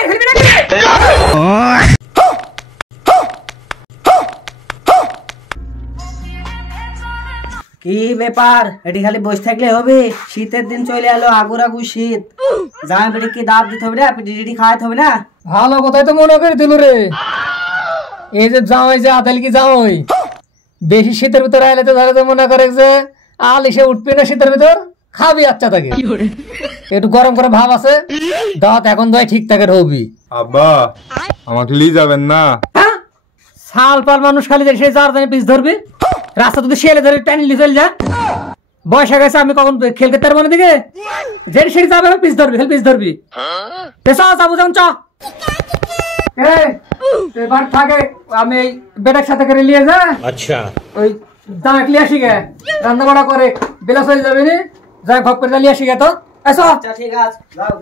মার ফেলবি নাকি? কি ব্যাপার, এটি খালি বসে থাকলে হবে? শীতের দিন চলে এলো, আগুর আগুর শীত। জামাই বেটি কি দাব দিতে হবে না, পিটি খাওয়াতে হবে না? ভালো কথাই তো মনে করে দিল রে। এই যে জামাই যে আদেল কি জামাই বেশি শীতের ভিতরে এলে তো ধরে তো মনে করে যে আলিশে উঠবে না শীতের ভিতর, খাবি আচ্ছা থাকে একটু গরম করে ভাব আছে দাঁত এখন দয় ঠিক থাকে হবি। আব্বা আমাকে নিয়ে যাবেন না? সাল পাল মানুষ খালি সে যার জানে পিস ধরবি, রাস্তা যদি শেলে ধরে টানি নিয়ে চলে যা। বয়স হয়ে গেছে, আমি কখন খেল খেতে পারবো না দিকে যে সেটি যাবে পিস ধরবি, খেল পিস ধরবি। যাবো যেমন চ এবার থাকে আমি বেটার সাথে করে নিয়ে যা। আচ্ছা ওই দাঁড় লিয়ে আসি গে, রান্না বাড়া করে বেলা চলে যাবি নি, যাই ভাব করে লিয়ে আসি গে। তো এসো। আচ্ছা ঠিক আছে, যাও।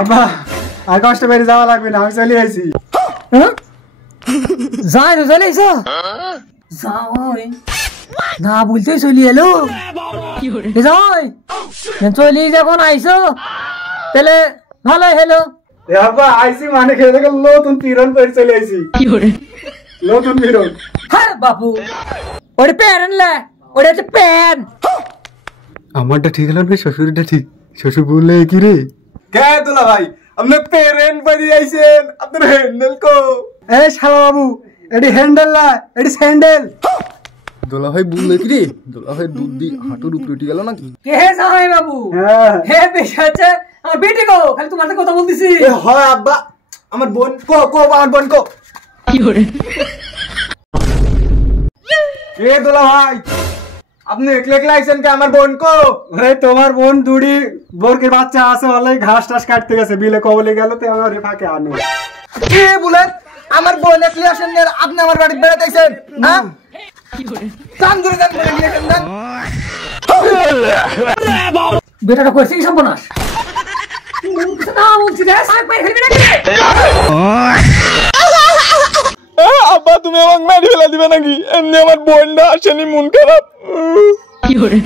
আব্বা আর কষ্ট করে যাওয়া লাগবে না, আমি চলে আইছি। যাই তো চলে এসো। যাই না বলতে চলি এলো যাই চলি যখন আইসো তাহলে ভালোই হলো। আব্বা আইছি মানে খেয়ে দেখে নতুন পিরন করে চলে আইছি। নতুন পিরন? হ্যাঁ বাপু, ওটা প্যান আনলে, ওটা হচ্ছে প্যান। আমারটা ঠিক হলো না, শ্বশুরটা ঠিক। শ্বশুর বললে কি রে? কে দুলা ভাই, আপনি পেরেন্ট বাড়ি আইছেন, আপনার হ্যান্ডেল কো? এই শালা বাবু, এটি হ্যান্ডেল না, এটি স্যান্ডেল। দুলা ভাই বললে কি রে? দুলা ভাই দুধ দি হাঁটুর উপরে উঠে গেল নাকি? কে জামাই বাবু? হে বেশি হচ্ছে আমার বেটি গো, খালি তোমার সাথে কথা বলতেছি। হয় আব্বা, আমার বোন কো কো, আমার বোন কো। কি করে এ দুলা ভাই, আপনি একলা একলা আইছেন কে? আমার বোন কো? ওরে তোমার বোন দুড়ি বোরকের বাচ্চা আছে, অনলাইন ঘাস টাস কাটতে গেছে, বিলে কবলে গেল তো আমার ফাঁকে আনো। কে বলেন আমার বোন একলা আসেন না, আপনি আমার বাড়ি বেড়াতে আইছেন? হ্যাঁ কান ধরে দেন, বেটাটা কইছে কি সর্বনাশ? না বলছি রে, সাহেব মার ফেলবি নাকি? আব্বা তুমি আমাকে মেরে ফেলা দিবে নাকি? এমনি আমার বোনটা আসেনি, মন খারাপ। কি করে